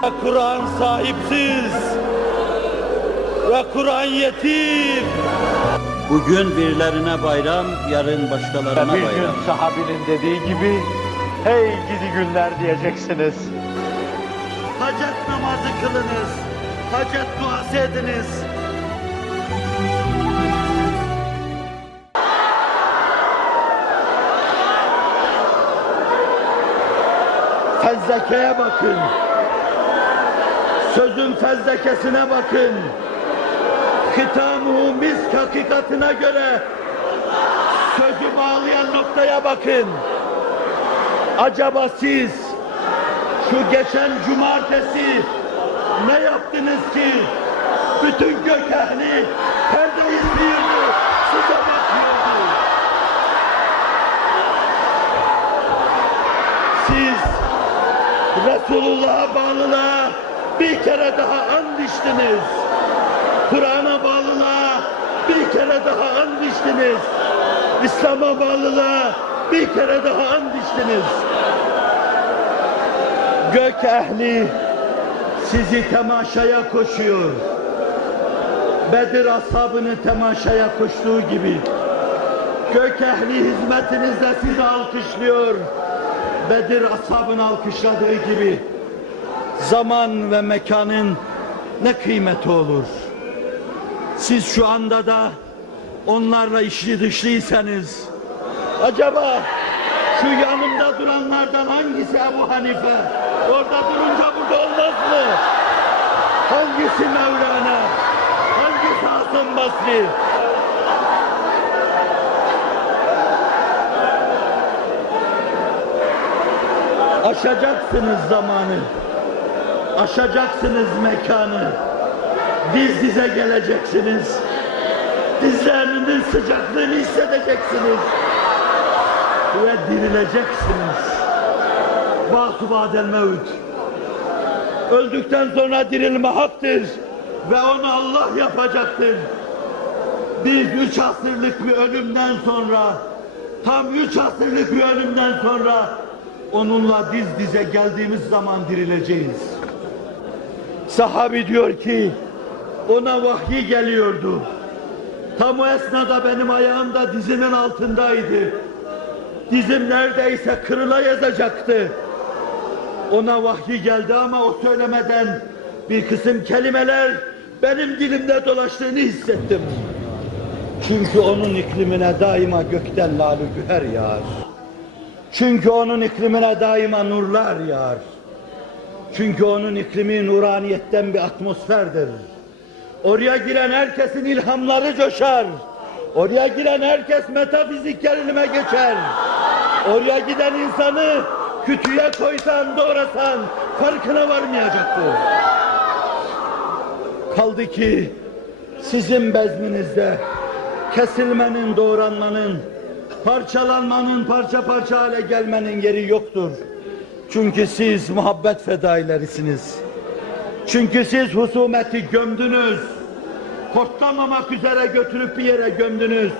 Kur'an sahipsiz ve Kur'an yetim. Bugün birilerine bayram, yarın başkalarına Bir gün bayram. sahabinin dediği gibi hey gidi günler diyeceksiniz. Hacet namazı kılınız, hacet duası ediniz. Fezlekeye bakın. Sözün fezlekesine bakın. Hitamuhu misk hakikatine göre sözü bağlayan noktaya bakın. Acaba siz şu geçen cumartesi ne yaptınız ki bütün gök ehli perdeyi sıyırdı, size bakıyordu. Siz Resulullah'a bağlılığa bir kere daha and içtiniz. Kur'an'a bağlılığa bir kere daha and içtiniz. İslam'a bağlılığa bir kere daha and içtiniz. Gök ehli sizi temaşaya koşuyor. Bedir ashabını temaşaya koştuğu gibi. Gök ehli hizmetinizde sizi alkışlıyor. Bedir ashabını alkışladığı gibi. Zaman ve mekanın ne kıymeti olur? Siz şu anda da onlarla işli dışlıysanız acaba şu yanımda duranlardan hangisi Ebu Hanife? Orada durunca burada olmaz mı? Hangisi Mevlana? Hangisi Hasan Basri? Aşacaksınız zamanı. Aşacaksınız mekanı. Diz dize geleceksiniz. Dizlerinin sıcaklığını hissedeceksiniz ve dirileceksiniz. Ba'su ba'del mevt. Öldükten sonra dirilme haktır ve onu Allah yapacaktır. Biz üç asırlık bir ölümden sonra, tam üç asırlık bir ölümden sonra onunla diz dize geldiğimiz zaman dirileceğiz. Sahabi diyor ki, ona vahyi geliyordu. Tam o esnada benim ayağım da dizimin altındaydı. Dizim neredeyse kırıla yazacaktı. Ona vahyi geldi ama o söylemeden bir kısım kelimeler benim dilimde dolaştığını hissettim. Çünkü onun iklimine daima gökten lalü güher yağar. Çünkü onun iklimine daima nurlar yağar. Çünkü onun iklimi nuraniyetten bir atmosferdir. Oraya giren herkesin ilhamları coşar. Oraya giren herkes metafizik gerilime geçer. Oraya giden insanı kütüye koysan doğrasan farkına varmayacaktır. Kaldı ki sizin bezminizde kesilmenin, doğranmanın, parçalanmanın, parça parça hale gelmenin yeri yoktur. Çünkü siz muhabbet fedailerisiniz. Çünkü siz husumeti gömdünüz. Hortlamamak üzere götürüp bir yere gömdünüz.